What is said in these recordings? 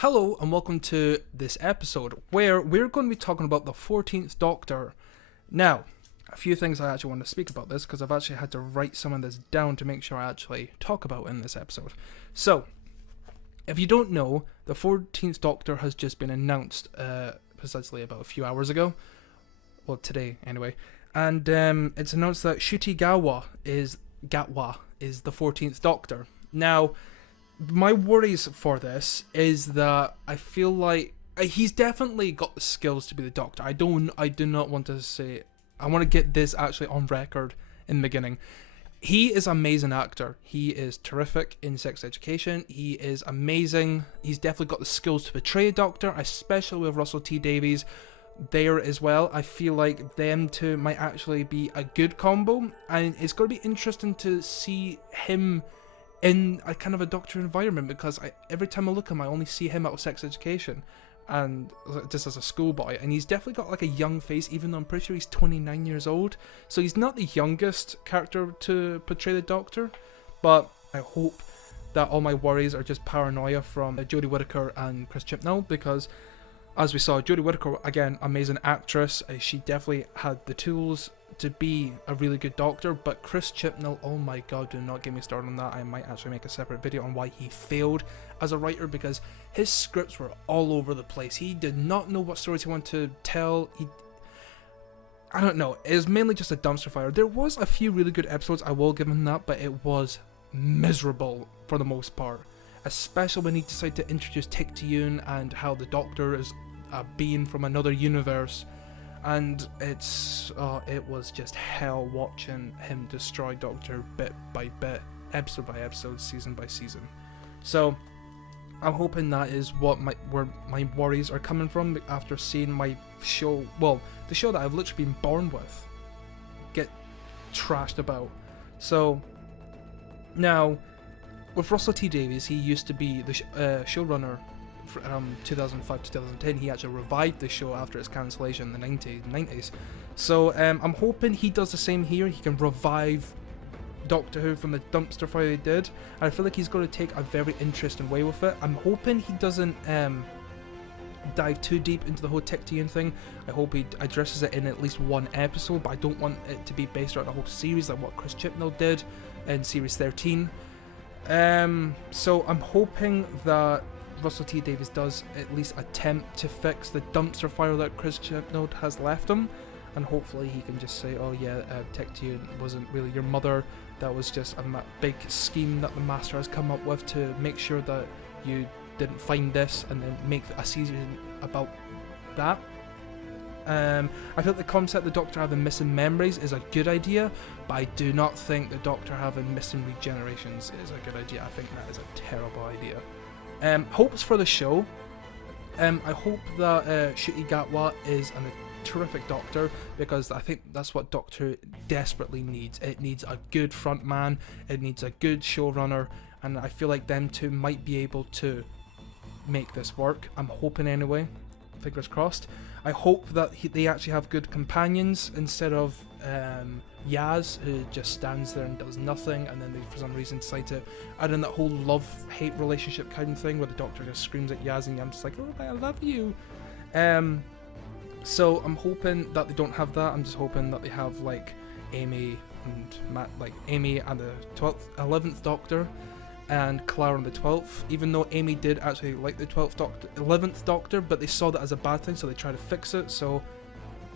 Hello and welcome to this episode where we're going to be talking about the 14th Doctor. Now, a few things I actually want to speak about this because I've actually had to write some of this down to make sure I actually talk about in this episode. So, if you don't know, the 14th Doctor has just been announced precisely about a few hours ago. Well, today anyway. And it's announced that Ncuti Gatwa is the 14th Doctor. Now, my worries for this is that I feel like he's definitely got the skills to be the Doctor. I do not want to say. I want to get this actually on record in the beginning. He is an amazing actor. He is terrific in Sex Education. He is amazing. He's definitely got the skills to portray a Doctor, especially with Russell T Davies there as well. I feel like them two might actually be a good combo, and it's going to be interesting to see him in a kind of a Doctor environment, because every time I look at him I only see him out of Sex Education and just as a schoolboy, and he's definitely got like a young face, even though I'm pretty sure he's 29 years old, so he's not the youngest character to portray the Doctor. But I hope that all my worries are just paranoia from Jodie Whittaker and Chris Chibnall, because as we saw, Jodie Whittaker, again, amazing actress, she definitely had the tools to be a really good Doctor, but Chris Chibnall, oh my god, do not get me started on that. I might actually make a separate video on why he failed as a writer, because his scripts were all over the place. He did not know what stories he wanted to tell. I don't know, it was mainly just a dumpster fire. There was a few really good episodes, I will give him that, but it was miserable for the most part, especially when he decided to introduce Tick-Tiyun and how the Doctor is a being from another universe. And it was just hell watching him destroy Doctor bit by bit, episode by episode, season by season. So I'm hoping that is where my worries are coming from after seeing my show, well, the show that I've literally been born with, get trashed about. So now, with Russell T Davies, he used to be the showrunner from 2005 to 2010. He actually revived the show after its cancellation in the 90s. So I'm hoping he does the same here. He can revive Doctor Who from the dumpster fire he did. And I feel like he's going to take a very interesting way with it. I'm hoping he doesn't dive too deep into the whole Tick-Tiyun thing. I hope he addresses it in at least one episode, but I don't want it to be based around a whole series like what Chris Chibnall did in series 13. So I'm hoping that Russell T Davies does at least attempt to fix the dumpster fire that Chris Chibnall has left him, and hopefully he can just say, oh yeah, Tick-Tiyun wasn't really your mother, that was just a big scheme that the Master has come up with to make sure that you didn't find this, and then make a season about that. I feel the concept of the Doctor having missing memories is a good idea, but I do not think the Doctor having missing regenerations is a good idea. I think that is a terrible idea. Hopes for the show. I hope that Ncuti Gatwa is a terrific Doctor, because I think that's what Doctor desperately needs. It needs a good front man, it needs a good showrunner, and I feel like them two might be able to make this work. I'm hoping anyway. Fingers crossed. I hope that they actually have good companions instead of Yaz, who just stands there and does nothing, and then they for some reason decide to add in that whole love-hate relationship kind of thing where the Doctor just screams at Yaz and Yam's just like, oh, I love you. So I'm hoping that they don't have that. I'm just hoping that they have like Amy and Matt, like Amy and the 11th Doctor, and Clara on the 12th, even though Amy did actually like the 11th Doctor, but they saw that as a bad thing, so they tried to fix it. So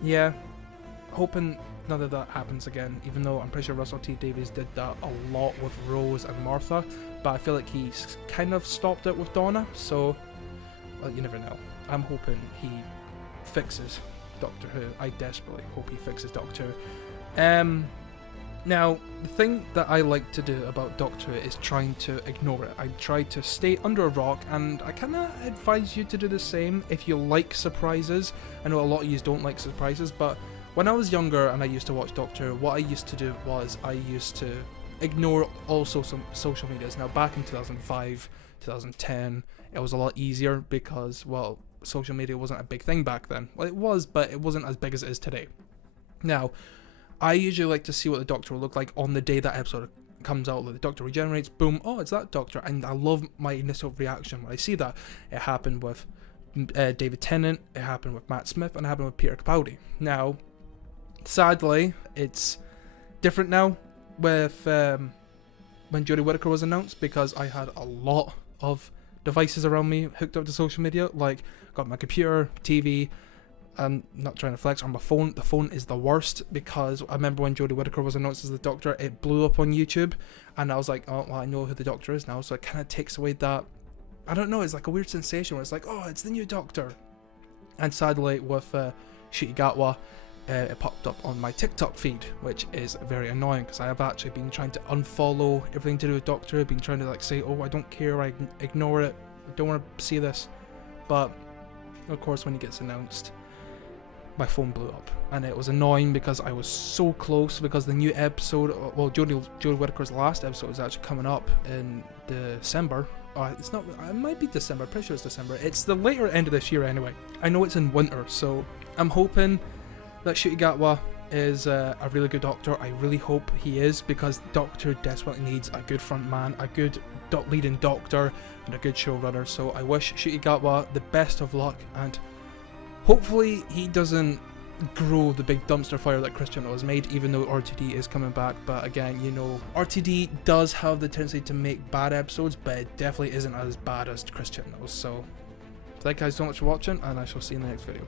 yeah, hoping none of that happens again, even though I'm pretty sure Russell T Davies did that a lot with Rose and Martha, but I feel like he's kind of stopped it with Donna, so well, you never know. I'm hoping he fixes Doctor Who. I desperately hope he fixes Doctor Who. Now, the thing that I like to do about Doctor Who is trying to ignore it. I try to stay under a rock, and I kind of advise you to do the same if you like surprises. I know a lot of you don't like surprises, but when I was younger and I used to watch Doctor Who, what I used to do was I used to ignore also some social medias. Now, back in 2005, 2010, it was a lot easier because, well, social media wasn't a big thing back then. Well, it was, but it wasn't as big as it is today. Now, I usually like to see what the Doctor will look like on the day that episode comes out, like the Doctor regenerates, boom, oh, it's that Doctor. And I love my initial reaction when I see that. It happened with David Tennant, it happened with Matt Smith, and it happened with Peter Capaldi. Now, sadly, it's different now with when Jodie Whittaker was announced, because I had a lot of devices around me hooked up to social media. Like, got my computer, TV, I'm not trying to flex, on my phone. The phone is the worst, because I remember when Jodie Whittaker was announced as the Doctor, it blew up on YouTube, and I was like, oh, well, I know who the Doctor is now, so it kind of takes away that, I don't know, it's like a weird sensation where it's like, oh, it's the new Doctor. And sadly, with Ncuti Gatwa, it popped up on my TikTok feed, which is very annoying, because I have actually been trying to unfollow everything to do with Doctor. I've been trying to like say, oh, I don't care, I ignore it, I don't want to see this. But of course, when it gets announced, my phone blew up, and it was annoying because I was so close, because the new episode, well, Jodie Whittaker's last episode is actually coming up in December. It's not, it might be December, I'm pretty sure it's December. It's the later end of this year anyway. I know it's in winter, so I'm hoping that Ncuti Gatwa is a really good Doctor. I really hope he is, because Doctor desperately needs a good front man, a good leading Doctor, and a good showrunner. So I wish Ncuti Gatwa the best of luck, and hopefully he doesn't grow the big dumpster fire that Christian has made, even though RTD is coming back. But again, you know, RTD does have the tendency to make bad episodes, but it definitely isn't as bad as Christian knows. So thank you guys so much for watching, and I shall see you in the next video.